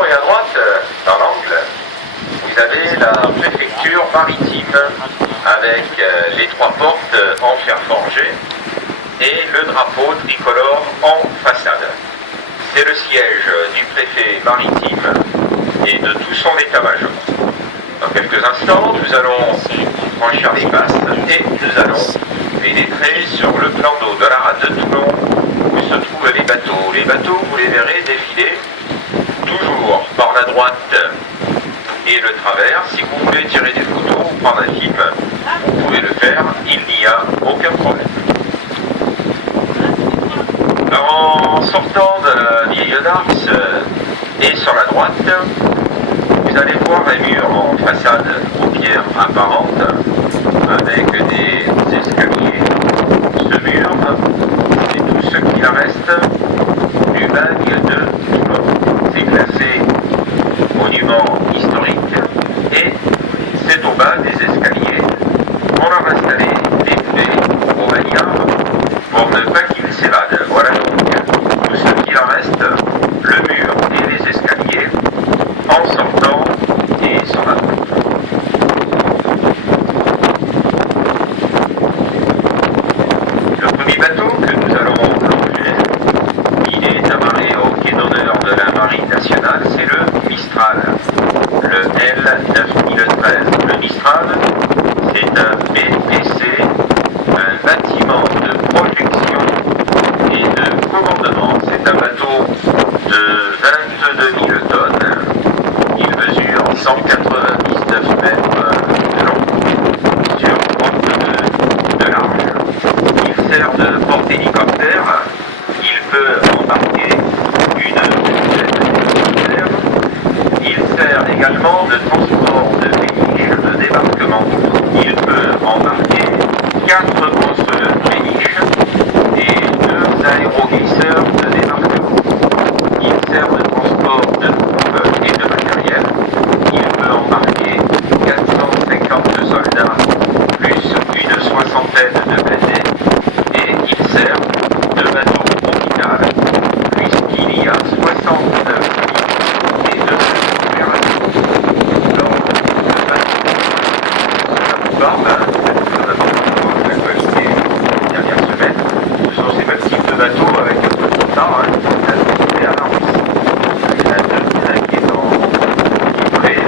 Et à droite, dans l'angle, vous avez la préfecture maritime avec les trois portes en fer forgé et le drapeau tricolore en façade. C'est le siège du préfet maritime et de tout son état-major. Dans quelques instants, nous allons franchir les passes et nous allons pénétrer sur le plan d'eau de la rade de Toulon où se trouvent les bateaux. Les bateaux, vous les verrez défiler toujours par la droite et le travers. Si vous voulez tirer des photos ou prendre un film, vous pouvez le faire, il n'y a aucun problème. Alors, en sortant de la vieille Darx et sur la droite, vous allez voir un mur en façade aux pierres apparentes avec des escaliers. Ce mur, c'est tout ce qu'il reste du bagne de Toulon. C'est classé monument historique et c'est au bas des escaliers qu'on a installé des poulets aux bagnards pour ne pas qu'ils s'évadent. Voilà donc tout ce qu'il en reste, le mur et les escaliers en sortant et sur la route. Le premier bateau que nous allons plonger, il est amarré au quai d'honneur de la Marine nationale, c'est le Mistral, le L9013. Le Mistral, c'est un BPC, un bâtiment de projection et de commandement. C'est un bateau de 22 000 tonnes. Il mesure 199 mètres de long sur 32 de large. Il sert de porte-hélicoptère. Il peut embarquer une d'hélicoptère. Il sert également de transport de péniches de débarquement. Il peut embarquer 4 grosses péniches et 2 aéroglisseurs de débarquement. Il sert de transport de troupes et de matériel. Il peut embarquer 450 soldats plus une soixantaine de blindés. Et il sert de bateau hôpital puisqu'il y a 60 et de récupération. Alors, le bateau, ça vous parle, la qualité des dernières semaines. Ce sont ces mêmes types de bateaux avec un peu de retard, et à la Russie. Il y en a deux qui est en livré,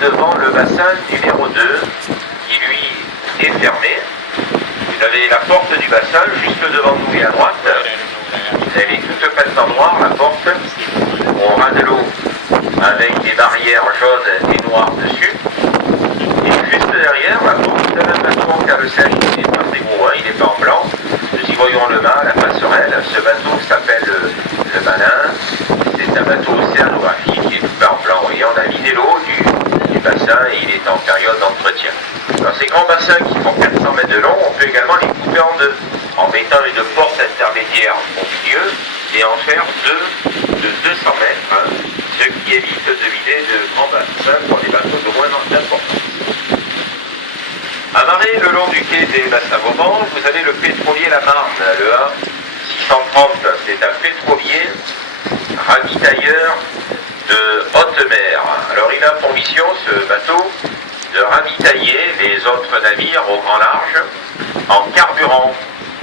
devant le bassin numéro 2 qui lui est fermé. Vous avez la porte du bassin juste devant nous et à droite. Elle est toute faite en noir, la porte. On a de l'eau avec des barrières jaunes et noires dessus. Et juste derrière la porte, vous avez un bateau en carrossel. Il n'est pas très gros, il n'est pas en blanc. Nous y voyons le mât, la passerelle. Ce bateau s'appelle le Malin. C'est un bateau océanographique qui est tout en blanc. Et on a vidé l'eau du bassin et il est en période d'entretien. Dans ces grands bassins qui font 400 mètres de long, on peut également les couper en deux, en mettant une porte intermédiaire au milieu et en faire deux de 200 mètres, ce qui évite de vider de grands bassins pour des bateaux de moins d'importance. long du quai des Bassins-Vauban, vous avez le pétrolier La Marne, le A630. C'est un pétrolier ravitailleur de haute mer. Alors il a pour mission, ce bateau, de ravitailler les autres navires au grand large en carburant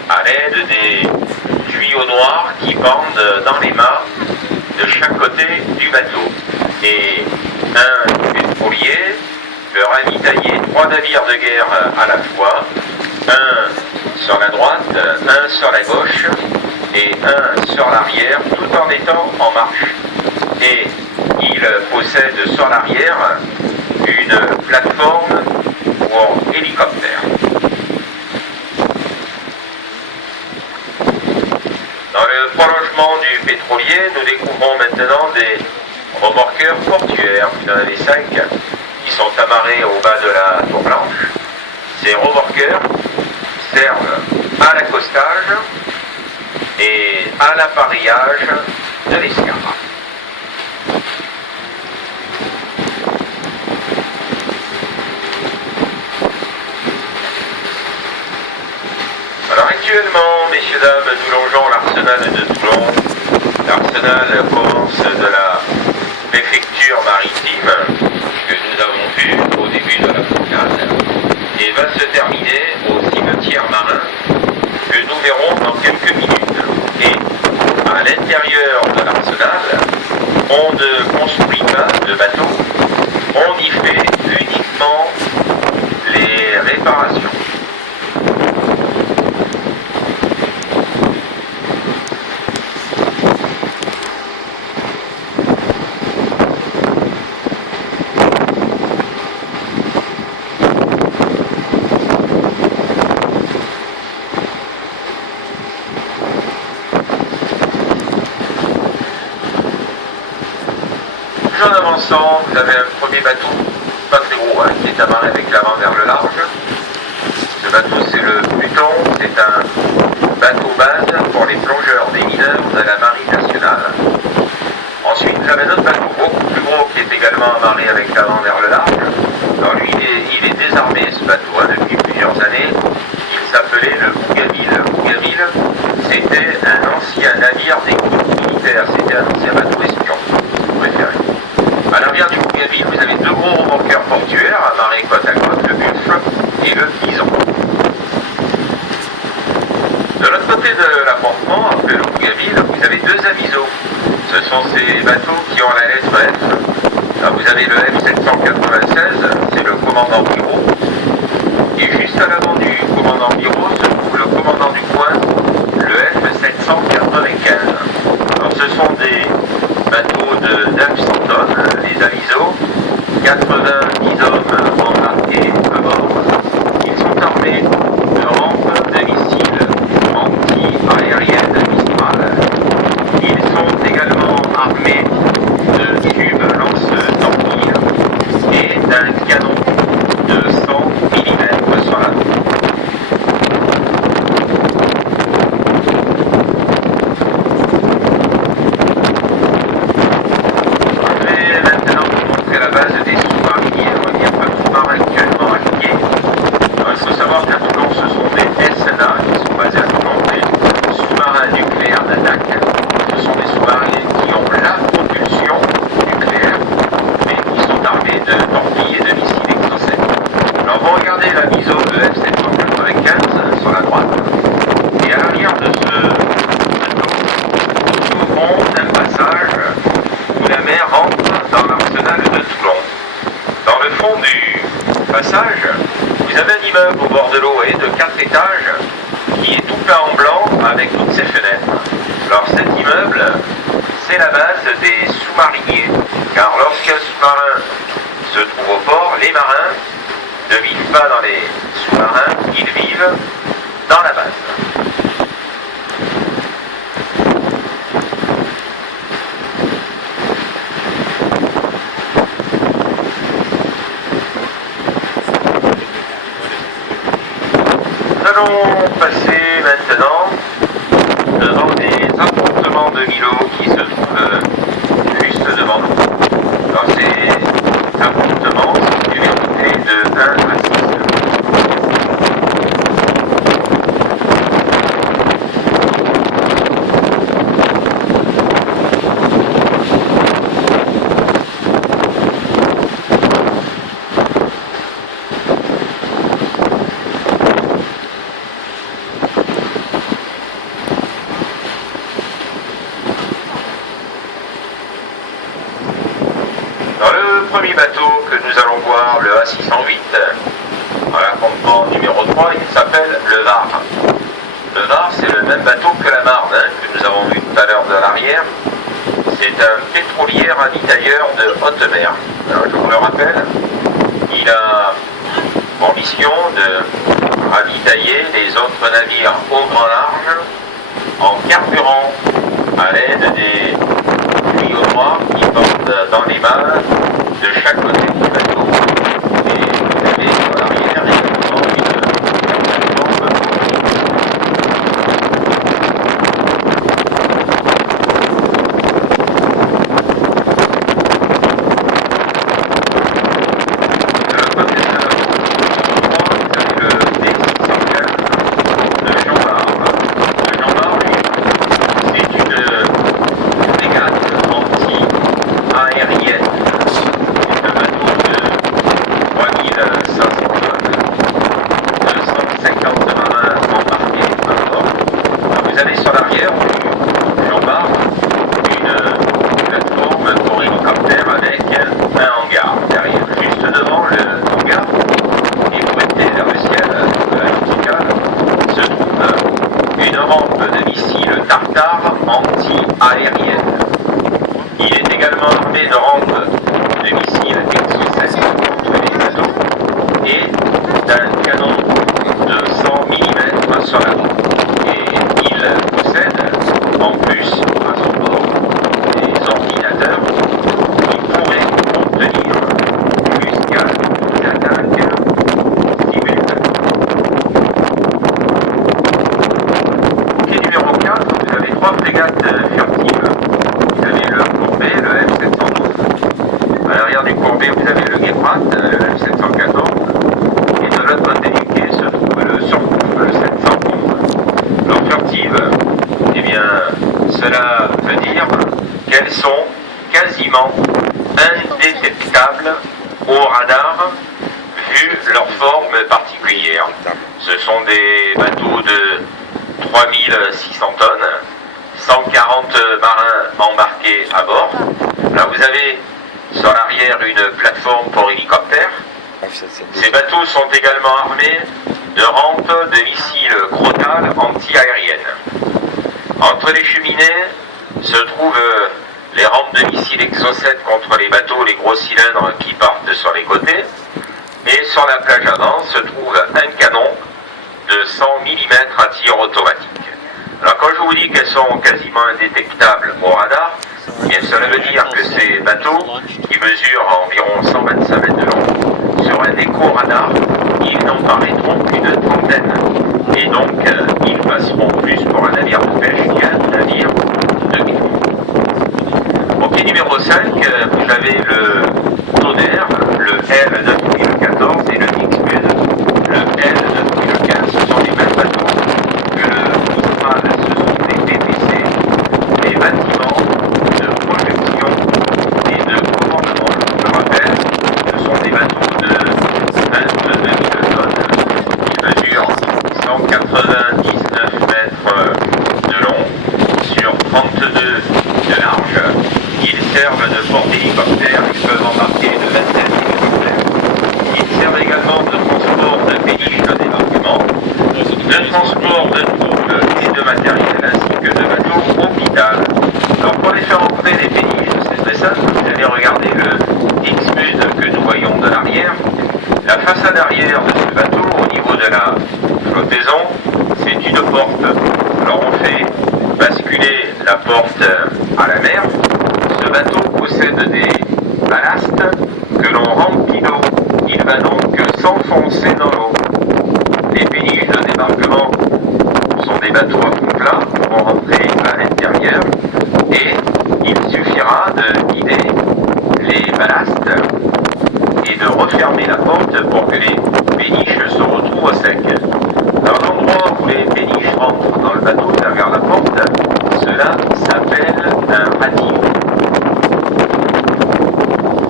à l'aide des tuyaux noirs qui pendent dans les mâts de chaque côté du bateau. Et un pétrolier peut ravitailler 3 navires de guerre à la fois, un sur la droite, un sur la gauche et un sur l'arrière, tout en étant en marche. Et il possède sur l'arrière une plateforme pour hélicoptère. Dans le prolongement du pétrolier, nous découvrons maintenant des remorqueurs portuaires. Vous en avez 5 qui sont amarrés au bas de la tour blanche. Ces remorqueurs servent à l'accostage et à l'appareillage de l'escale. Alors actuellement, messieurs, dames, nous longeons l'arsenal de Toulon. L'arsenal commence de la préfecture maritime que nous avons vue au début de la promenade et va se terminer au cimetière marin que nous verrons dans quelques minutes. Et à l'intérieur de l'arsenal, on ne construit pas de bateau, on y fait uniquement les réparations. En avançant, vous avez un premier bateau, pas très gros, qui est amarré avec l'avant vers le large. Ce bateau, c'est le Pluton, c'est un bateau base pour les plongeurs des mineurs de la Marine nationale. Ensuite, vous avez un autre bateau beaucoup plus gros qui est également amarré avec l'avant vers le large. Alors lui, il est désarmé, ce bateau, depuis plusieurs années. Il s'appelait le Bougainville. Le Bougainville, c'était un ancien navire des groupes militaires, c'était un ancien bateau espion, si vous préférez. À l'arrière du Bougainville, vous avez 2 gros remorqueurs portuaires amarrés côte à côte, le Buffle et le Bison. De l'autre côté de l'appontement, après le Bougainville, vous avez 2 avisos. Ce sont ces bateaux qui ont la lettre F. Là, vous avez le F796, c'est le commandant Bureau. Et juste à l'avant du commandant Bureau se trouve le commandant du coin, le F795. Alors ce sont des bateaux de 900 tonnes, les avisos, 90 hommes embarqués à bord. Ils sont armés de rampes de missiles anti-aériennes Mistral. Ils sont également armés de tubes lance-torpilles et d'un canon de 100 mm sur la roue. Vous avez un immeuble au bord de l'eau de 4 étages qui est tout peint en blanc avec toutes ses fenêtres. Alors cet immeuble, c'est la base des sous-mariniers, car lorsqu'un sous-marin se trouve au port, les marins ne vivent pas dans les sous-marins, ils vivent dans la base. Nous allons passer maintenant devant des appartements de Millau qui se trouvent juste devant nous. Alors ces appartements sont du vérité de 1 à 6. à l'accompagnement numéro 3, il s'appelle le Var. Le Var, c'est le même bateau que la Marne, que nous avons vu tout à l'heure de l'arrière. C'est un pétrolier ravitailleur de haute mer. Alors, je vous le rappelle, il a pour mission de ravitailler les autres navires au grand large en carburant à l'aide des tuyaux noirs qui portent dans les mâts de chaque côté du bateau. Et vous avez sur l'arrière également une bombe. Anti-aérienne. Il est également armé de rampes de missiles Exocet contre les bateaux et d'un canon de 100 mm sur l'avant. Et il possède en plus à son bord des ordinateurs qui pourraient contenir jusqu'à une attaque simultanée. Quai numéro 4, vous avez 3 frégates furtives. Vous avez le Courbet, le M712. À l'arrière du Courbet, vous avez le Guéprat, le M714. Et de l'autre côté du quai se trouve le Surcouf, le 711. Alors furtive, eh bien, cela veut dire qu'elles sont quasiment indétectables au radar vu leur forme particulière. Ce sont des bateaux de 3600 tonnes, 140 marins embarqués à bord. Là, vous avez sur l'arrière une plateforme pour hélicoptères. Ces bateaux sont également armés de rampes de missiles Crotale anti-aériennes. Entre les cheminées se trouvent les rampes de missiles Exocet contre les bateaux, les gros cylindres qui partent sur les côtés. Et sur la plage avant se trouve un canon de 100 mm à tir automatique. Alors quand je vous dis qu'elles sont quasiment indétectables au radar, eh bien cela veut dire que ces bateaux, qui mesurent environ 125 mètres de long, sur un éco-radar, ils n'en paraîtront qu'une trentaine. Et donc, ils passeront plus pour un navire de pêche qu'un navire de guerre. Au quai numéro 5, vous avez le Tonnerre, le L9014 et le X-Bud, le L9015. Ce sont les mêmes bateaux que le Mistral, ce sont des PPC, des bâtiments de projection et de commandement. Je rappelle, ce sont des bateaux de 22 000 tonnes qui mesurent 199 mètres de long sur 32 de large. Ils servent de porte-hélicoptères, ils peuvent embarquer de 27 hélicoptères. Ils servent également de transport de péniches de débarquement, de transport de troupes et de matériel, ainsi que de bateaux hôpital. Alors pour les faire entrer les péniches, c'est très simple, vous allez regarder le X-Bud que nous voyons de l'arrière. La façade arrière de ce bateau, au niveau de la flottaison, c'est une porte. Alors on fait basculer la porte à la mer. Ce bateau possède des ballasts que l'on remplit d'eau. Il va donc s'enfoncer dans l'eau. Les péniches de débarquement sont des bateaux à fond plat qui vont rentrer à l'intérieur et il suffira de vider les ballasts et de refermer la porte pour que les péniches se retrouvent au sec. Dans l'endroit où les péniches rentrent dans le bateau derrière la porte, cela s'appelle un ratil.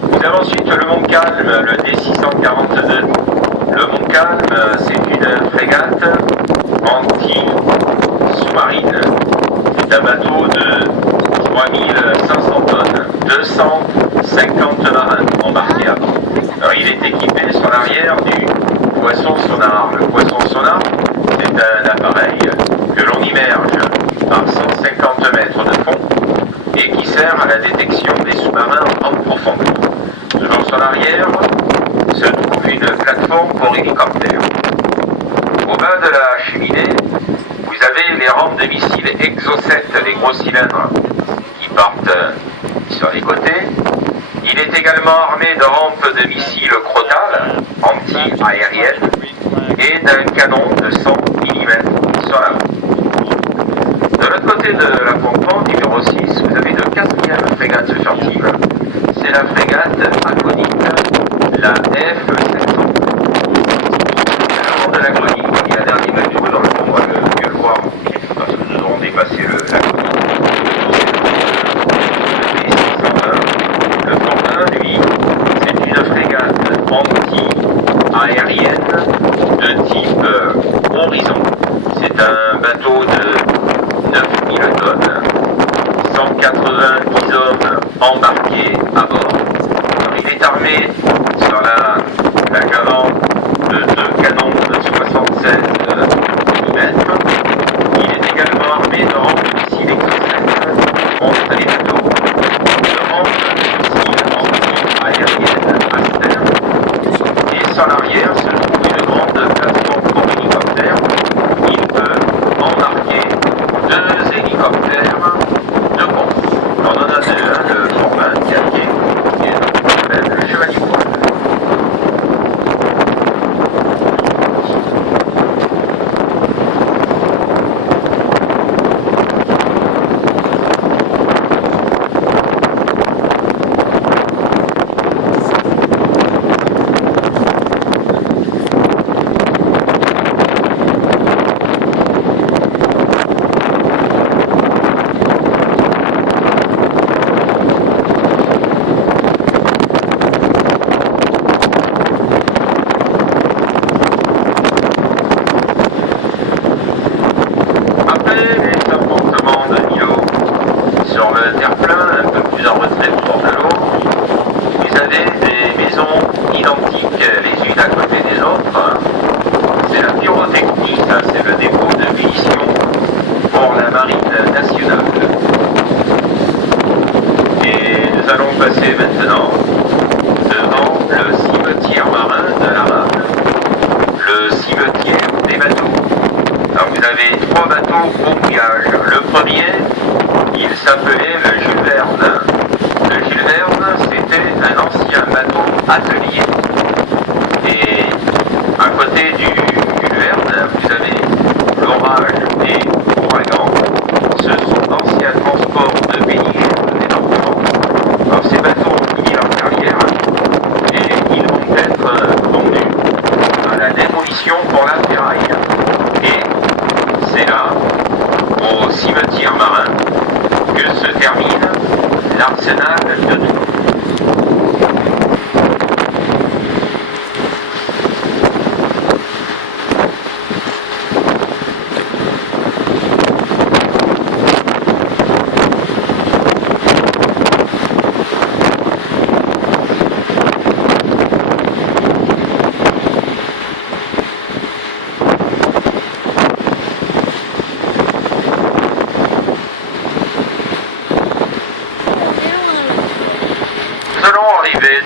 Vous avez ensuite le Montcalm, le D642. poisson sonar. Le poisson sonar, c'est un appareil que l'on immerge à 150 mètres de fond et qui sert à la détection des sous-marins en profondeur. Toujours sur l'arrière se trouve une plateforme pour hélicoptère. Au bas de la cheminée, vous avez les rampes de missiles Exocet, les gros cylindres qui partent sur les côtés. Il est également armé de rampes de missiles Crotale, anti-aériennes, et d'un canon de 100 mm sur l'avant. De l'autre côté de la pompe numéro 6, vous avez une quatrième frégate furtive. C'est la frégate Aconite, la F700. À de la chronique, il y a un dernier bateau dans le fond, on va mieux le voir, parce que nous aurons dépassé la chronique. Le format, lui, c'est une frégate anti-aérienne de type Horizon. C'est un bateau de 9000 tonnes, 190 hommes embarqués à bord. Alors, il est armé sur la galant de deux canons de 76 mm. Il est également armé de rampes de missiles Exocet contre les bateaux, de rampes de missiles anti-aériennes Aster. Et sur l'arrière se trouve une grande plateforme pour hélicoptères. Il peut embarquer deux hélicoptères de pompe. On en a deux, le format 4 pieds et le Chevalier Poil.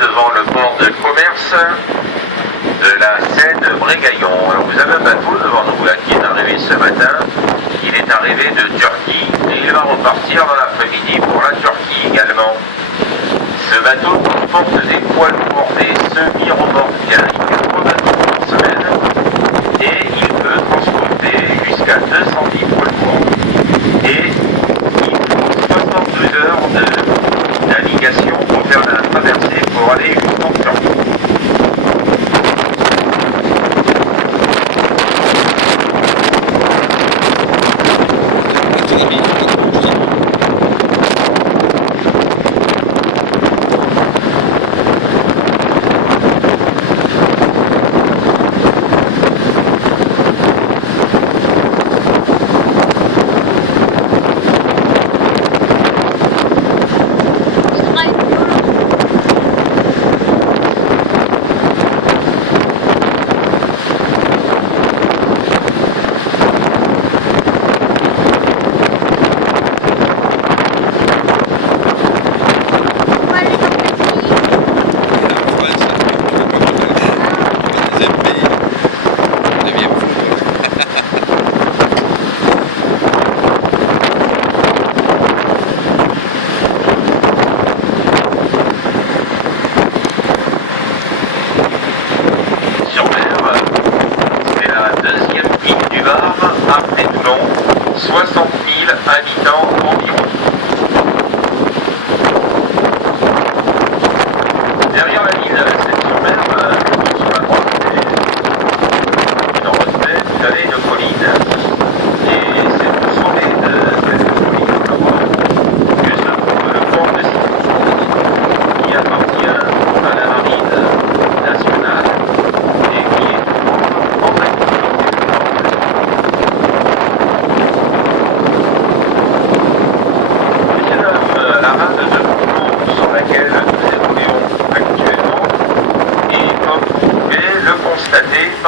Devant le port de commerce de la Seine-Brégaillon. Alors vous avez un bateau devant nous là qui est arrivé ce matin. Il est arrivé de Turquie et il va repartir dans l'après-midi pour la Turquie également. Ce bateau comporte des poids lourds, des semi-remorques. Il fait 3 bateaux par semaine et il peut transporter jusqu'à 210 poids lourds. Et il faut 62 heures de navigation pour faire la traversée pour aller jusqu'en Turquie.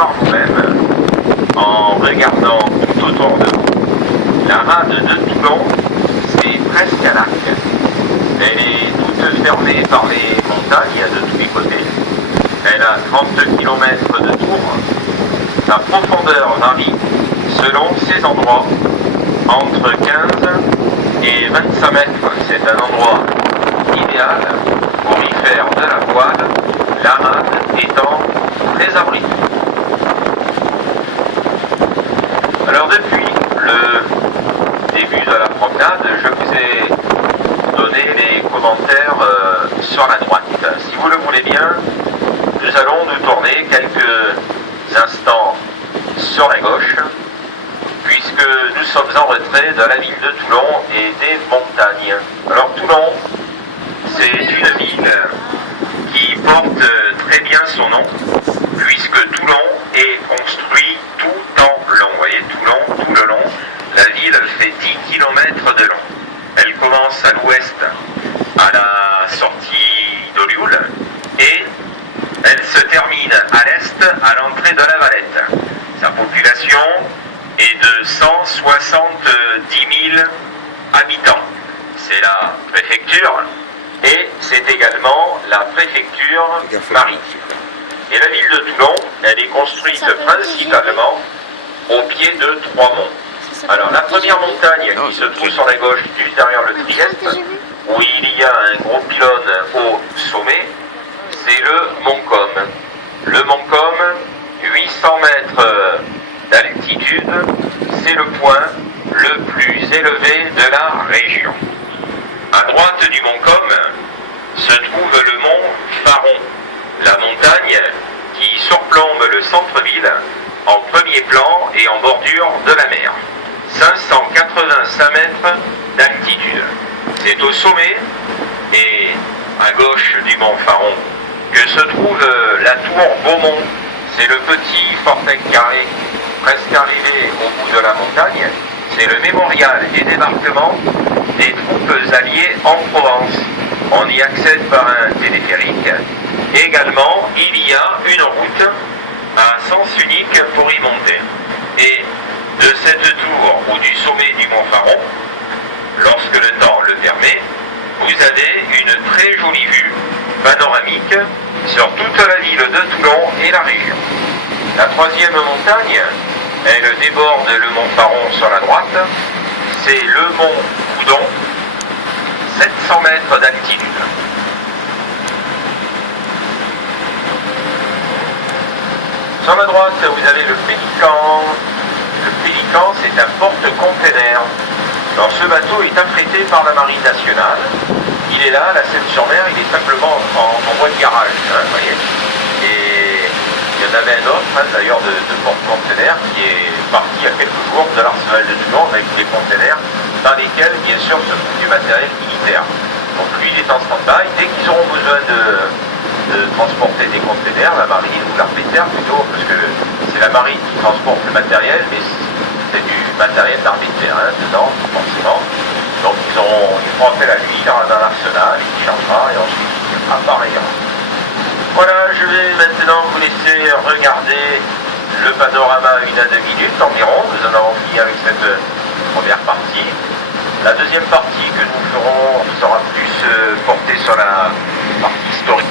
par nous-mêmes en regardant tout autour de nous. La rade de Toulon, c'est presque un lac. Elle est toute fermée par les montagnes de tous les côtés. Elle a 30 km de tour. Sa profondeur varie selon ces endroits entre 15 et 25 mètres. C'est un endroit idéal pour y faire de la voile, la rade étant très abritée. Alors depuis le début de la promenade, je vous ai donné les commentaires sur la droite. Si vous le voulez bien, nous allons nous tourner quelques instants sur la gauche, puisque nous sommes en retrait de la ville de Toulon et des montagnes. Alors Toulon, c'est une ville qui porte très bien son nom, puisque Toulon est construit tout en long. Vous voyez, Toulon, tout le long, la ville fait 10 km de long. Elle commence à l'ouest, à la sortie d'Olioul, et elle se termine à l'est, à l'entrée de la Valette. Sa population est de 170 000 habitants. C'est la préfecture et c'est également la préfecture maritime. Et la ville de Toulon, elle est construite principalement au pied de 3 monts. Alors la première montagne qui se trouve sur la gauche, juste derrière le Trieste, où il y a un gros pylône au sommet, c'est le Mont Com. Le Mont Com, 800 mètres d'altitude, c'est le point le plus élevé de la région. À droite du Mont Com se trouve le mont Faron, la montagne qui surplombe le centre-ville en premier plan et en bordure de la mer. 585 mètres d'altitude. C'est au sommet et à gauche du mont Faron que se trouve la tour Beaumont. C'est le petit fortec carré presque arrivé au bout de la montagne. C'est le mémorial des débarquements des troupes alliées en Provence. On y accède par un téléphérique. Également, il y a une route à sens unique pour y monter. Et de cette tour ou du sommet du mont Faron, lorsque le temps le permet, vous avez une très jolie vue panoramique sur toute la ville de Toulon et la région. La troisième montagne, elle déborde le mont Faron sur la droite, c'est le mont Coudon, 700 mètres d'altitude. Sur la droite, vous avez le Pélican. Le Pélican, c'est un porte-container. Alors, ce bateau est affrété par la Marine nationale. Il est là, la Seine-sur-Mer, il est simplement en voie de garage, vous voyez. Et il y en avait un autre, d'ailleurs, de porte-container qui est parti il y a quelques jours de l'arsenal de Toulon avec des containers dans lesquels, bien sûr, se trouve du matériel militaire. Donc lui, il est en stand-by. Dès qu'ils auront besoin de transporter des containers, la marine ou l'arbitraire plutôt, parce que c'est la marine qui transporte le matériel, mais c'est du matériel d'arbitraire dedans, forcément. Donc ils feront appel à lui dans l'arsenal, il chargera et ensuite il appareillera. Voilà, je vais maintenant vous laisser regarder le panorama à 1 à 2 minutes environ. Nous en avons fini avec cette première partie. La deuxième partie que nous ferons sera plus portée sur la partie historique.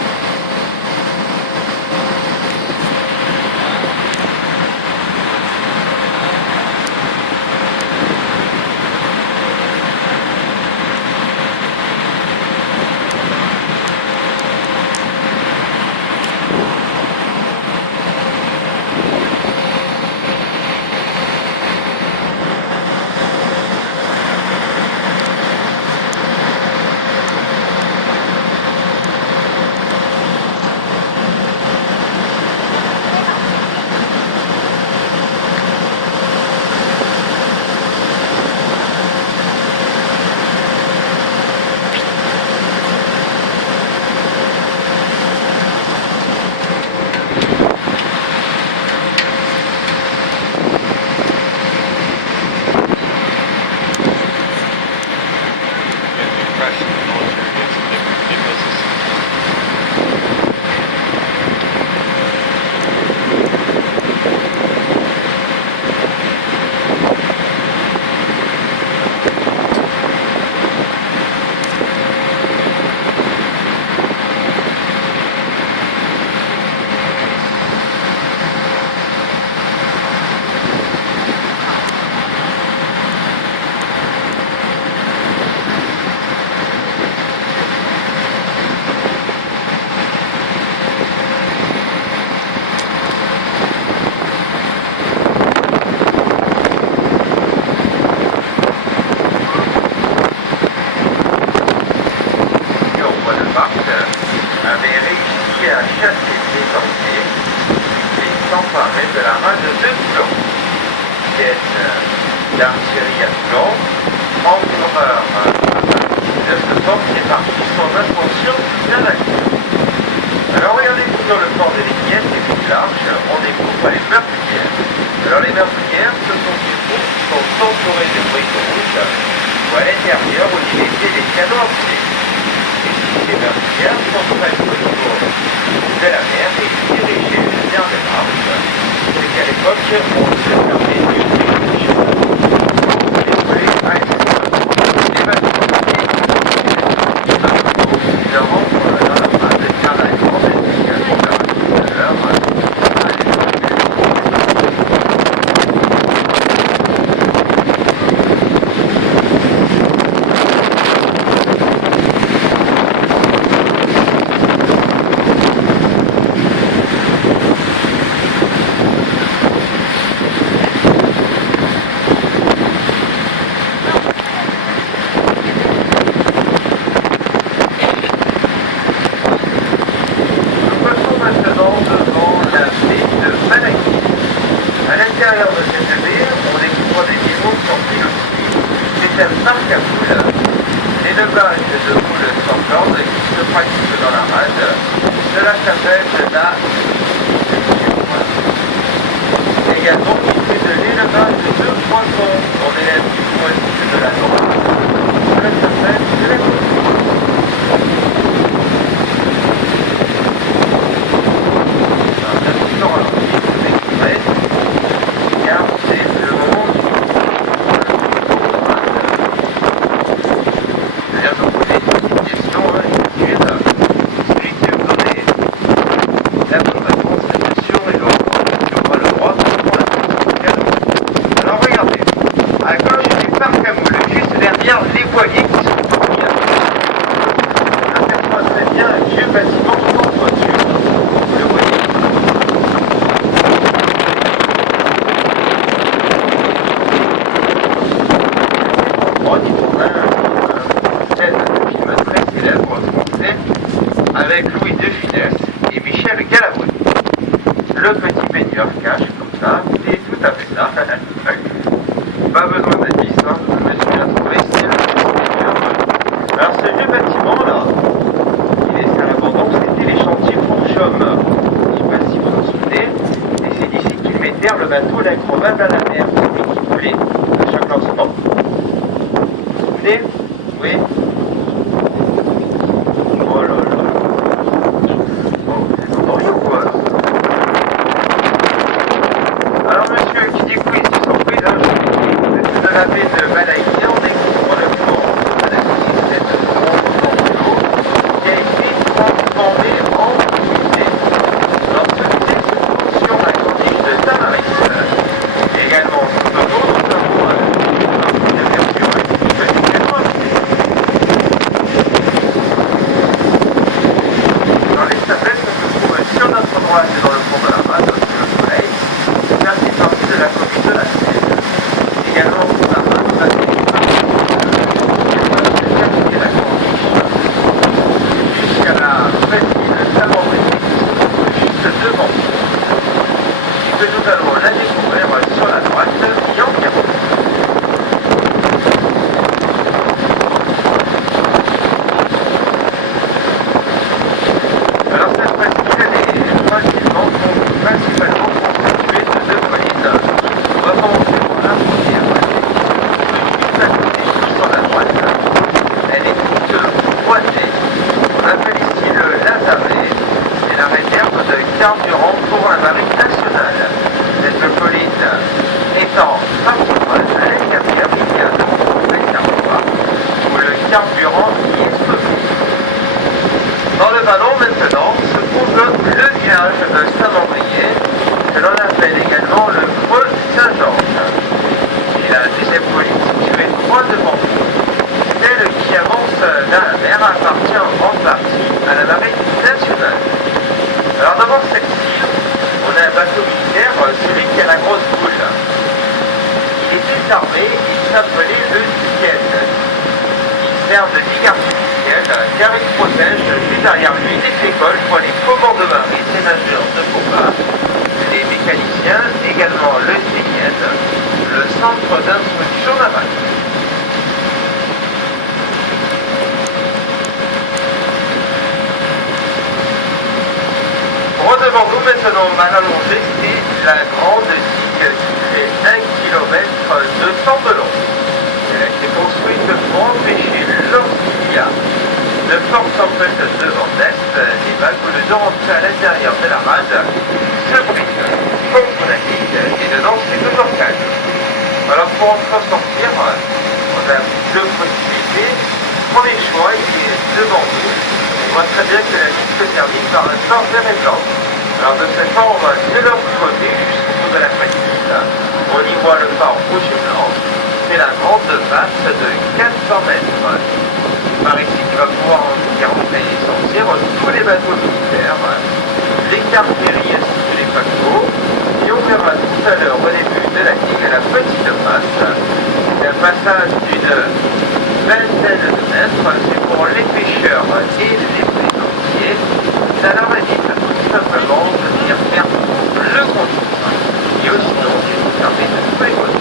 l'arrivée de la rade de Toulon. Pièce d'artillerie à Toulon, empereur de ce port qui est parti son ascension jusqu'à la cour. Alors regardez-vous dans le port de l'Étienne, c'est plus large, on découvre les meurtrières. Alors les meurtrières, ce sont des groupes qui sont entourés de briques rouges, où à l'intérieur, où il était des canons à poulet. Et ces meurtrières sont prêtes au niveau de la mer et dirigées vers les marches. C'est qu'à l'époque, on se servait du riche. Les coulées à l'extérieur. Les bateaux pompiers, les bateaux qui rentrent dans la rade, car la grande indication de l'heure, avec Louis de Funès et Michel Galabru. Le petit baigneur cache comme ça, et tout à fait ça. Pas besoin d'indice, hein. Je me suis retrouvé, c'est le petit baigneur. Alors ce vieux bâtiment là, qui laissait à l'abandon, c'était les chantiers Fourchom. Je ne sais pas si vous en souvenez, et c'est d'ici qu'ils mettèrent le bateau l'incroyable à la mer, celui qui coulait à chaque lancement. Vous vous souvenez? Oui. Carburant pour la marine nationale. Cette colline étant pas trop loin, également le CIN, le Centre d'instruction navale. Redevant-nous maintenant mal allongé, c'est la grande digue qui fait 1 km 200 de long. Elle a été construite pour empêcher, lorsqu'il y a de fortes tempêtes de vent d'est, les vagues au lieu de rentrer à l'intérieur de la rade se brisent contre la digue et dedans c'est toujours calme. Alors pour en sortir, on a deux possibilités. Premier choix, il est devant nous. On voit très bien que la digue se termine par un sort vert et blanc. Alors de cette forme, on va de l'autre côté jusqu'au bout de la presqu'île. On y voit le phare rouge et blanc. C'est la grande masse de 400 mètres. Par ici, qui va pouvoir y rentrer l'essentiel, tous les bateaux militaires, les carrières ainsi que les paquebots. Et on verra tout à l'heure au début de la digue la petite masse. C'est un passage d'une vingtaine de mètres. C'est pour les pêcheurs et les plaisanciers. Ça leur évite tout simplement de venir faire le contour. Et sinon, c'est vous permet de tous les côtés.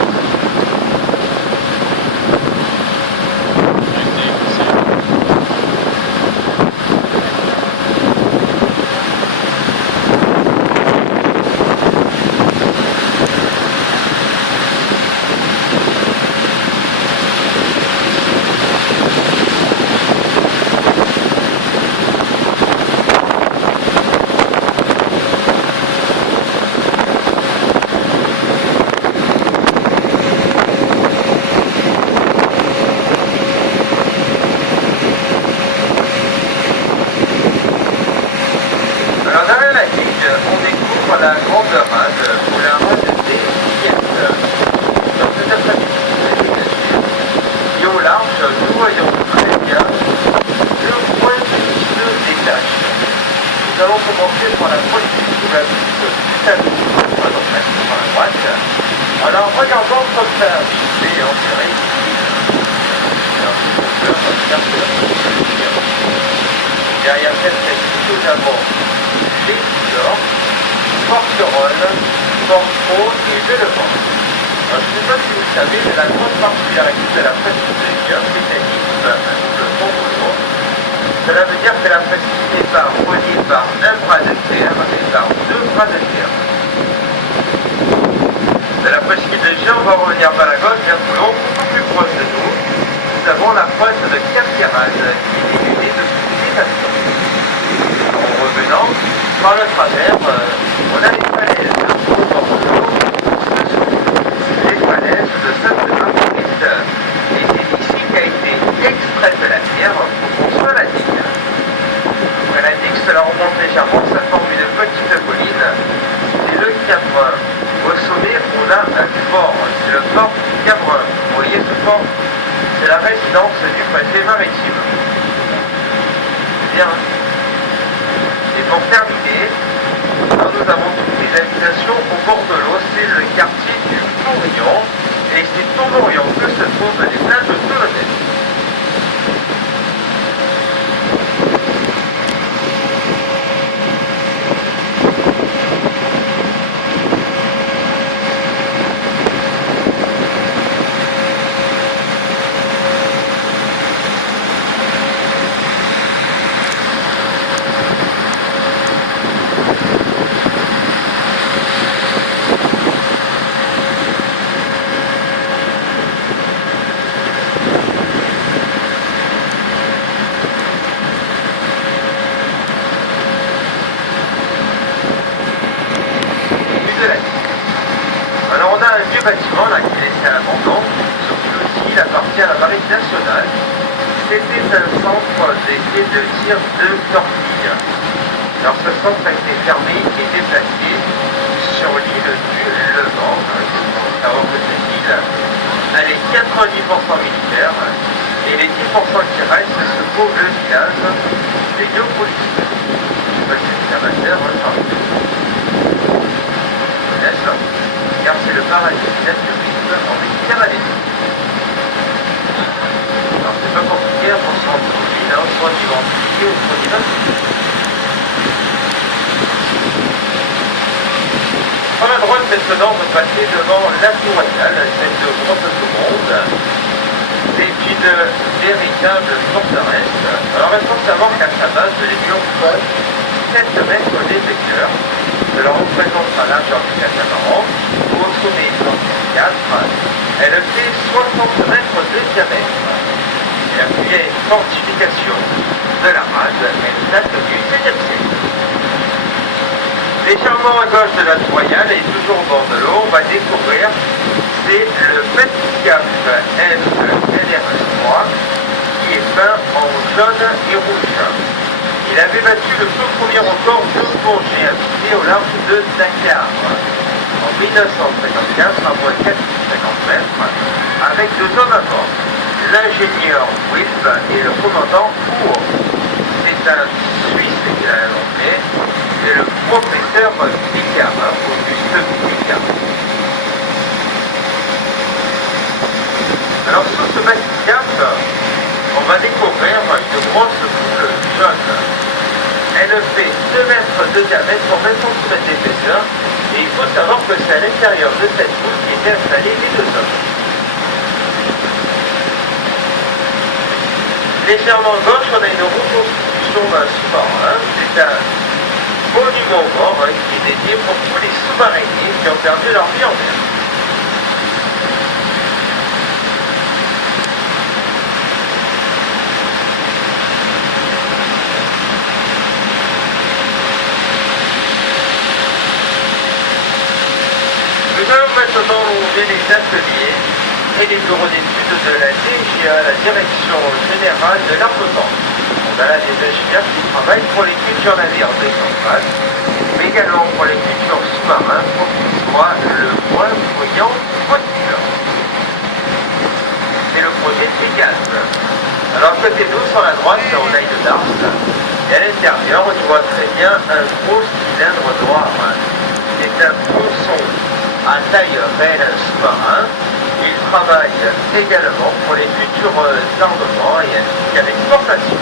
La grande rade ou la rade des Miettes. Dans cet après-midi, et au large, nous voyons très bien le point qui se détache. Nous allons commencer par la politique sous la piste du tableau, donc la piste à droite. Alors regardons comme ça, vite en série. Derrière cette piste, nous avons les Nord, Porquerolles, Porquerolles et Bellevent. Je ne sais pas si vous le savez, mais la grande particularité de la presqu'île de Gien, mécanisme à double contour. Cela veut dire que la presqu'île n'est pas reliée par un bras de terre, mais par deux bras de terre. De la presqu'île de Gien, on va revenir par la gauche vers Toulon, beaucoup plus proche de nous. Nous avons la pointe de Cap-Guérande qui est illuminée de toutes les nations. En revenant, par le travers, on a les falaises de Pont-Bordeaux, les falaises de Sainte-Marguerite. Et c'est ici qu'a été extraite la terre pour construire la digue. Après la digue, cela remonte légèrement, ça forme une petite colline. C'est le Cabrun. Au sommet, on a un fort. C'est le fort du Cabrun. Vous voyez ce fort? C'est la résidence du préfet maritime. C'est bien. Et pour terminer, nous avons toutes les habitations au bord de l'eau, c'est le quartier du Tourillon, et c'est au Tourillon que se trouvent les plages de Toulonnais. Bâtiment là qui est laissé à l'abandon, surtout aussi il appartient à la Marine nationale. C'était un centre d'essai de tir de torpilles. Alors ce centre a été fermé et déplacé sur l'île du Levant. Il faut savoir que cette île, elle est 90% militaire et les 10% qui restent se trouvent le village des Yopolites. Je ne sais pas si c'est amateur, car c'est le paradis naturisme en Méditerranée. Alors c'est pas compliqué, on se rend sur l'île, soit vivant ici ou soit vivant ici. À la droite, maintenant de passer devant la Tour Eiffel, cette grosse commande. C'est une véritable forteresse. Alors il faut savoir qu'à sa base, les murs font 7 mètres d'épaisseur. Cela représente la largeur du catamaran. Au sommet 34, elle fait 60 mètres de diamètre. Et appuyée à une fortification de la rade, elle date du XVIe siècle. Légèrement à gauche de la Tour Royale et toujours au bord de l'eau, on va découvrir, c'est le petit cap FNRS3 qui est peint en jaune et rouge. Il avait battu le tout premier record de plongée à pied au large de Dakar en 1954 à moins 450 mètres avec 2 hommes à bord, l'ingénieur Wilf et le commandant Pour. C'est un Suisse qui l'a inventé, c'est le professeur Picard, Auguste Picard. Alors sur ce petit cap, on va découvrir une grosse boule jaune. Elle fait 2 mètres de diamètre pour 20 cm d'épaisseur et il faut savoir que c'est à l'intérieur de cette boule qu'étaient installés les 2 hommes. Légèrement à gauche, on a une reconstruction d'un sous-marin. C'est un monument mort qui est dédié pour tous les sous-mariniers qui ont perdu leur vie en mer. Nous allons maintenant longer les ateliers et les bureaux d'études de la DGA, la Direction Générale de l'Armement. On a là des ingénieurs qui travaillent pour les cultures navires des surfaces, mais également pour les cultures sous-marins pour qu'ils soient le moins bruyants possible. C'est le projet Pégase. Alors à côté de nous, sur la droite, on a une darse, et à l'intérieur, on y voit très bien un gros cylindre noir. C'est un ponçon à taille réelle sous-marin. Il travaille également pour les futurs armements et ainsi qu'à l'exportation.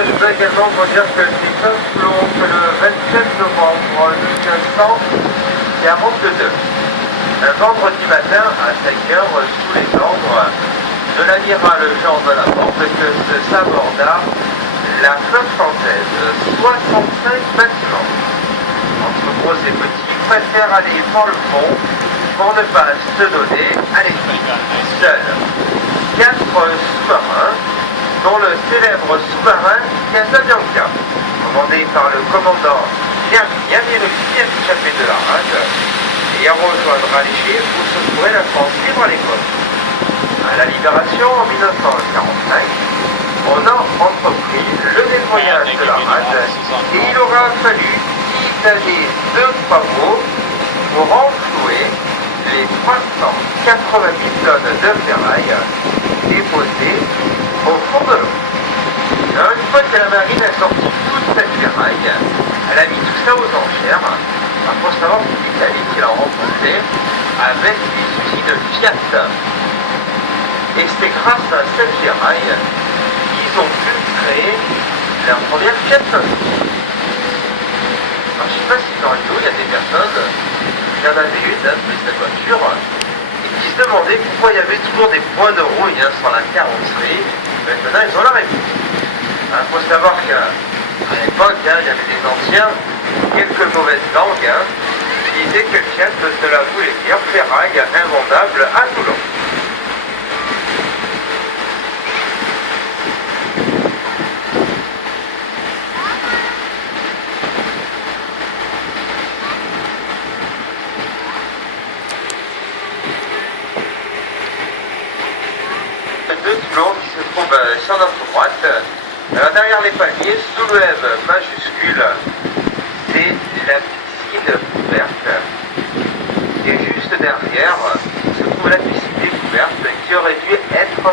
Je dois également vous dire que c'est un plomb que le 27 novembre 1942, un vendredi matin à 5 heures sous les ordres de l'amiral Jean de la Porte que se s'aborda la flotte française. 65 bâtiments, entre gros et petits, préfèrent aller par le fond pour ne pas se donner à l'esprit. Seuls 4 sous-marins, dont le célèbre sous-marin Casabianca, commandé par le commandant Germien, avait réussi à s'échapper de la rade et à rejoindre Alger où se trouvait la France libre à l'époque. À la Libération en 1945, on a entrepris le nettoyage de la rade et il aura fallu 10 années de travaux pour renflouer les 380 000 tonnes de ferraille déposées au fond de l'eau. Alors une fois que la marine a sorti toute cette ferraille, elle a mis tout ça aux enchères. Il faut savoir que l'Italie qui l'a remporté avec des soucis de Fiat. Et c'est grâce à cette ferraille qu'ils ont pu créer leur première Fiat 500. Alors je ne sais pas si dans le dos il y a des personnes, il y en avait une de cette voiture, et qui se demandaient pourquoi il y avait toujours des points de rouille sur la carrosserie. Maintenant, ils ont la réponse. Il faut savoir qu'à l'époque, il y avait des anciens, quelques mauvaises langues, qui disaient que le Fiat, cela voulait dire ferraille invendable à Toulon. De Toulon qui se trouve sur notre droite. Alors derrière les paliers, sous le M majuscule, c'est la piscine ouverte. Et derrière se trouve la piste découverte qui aurait dû être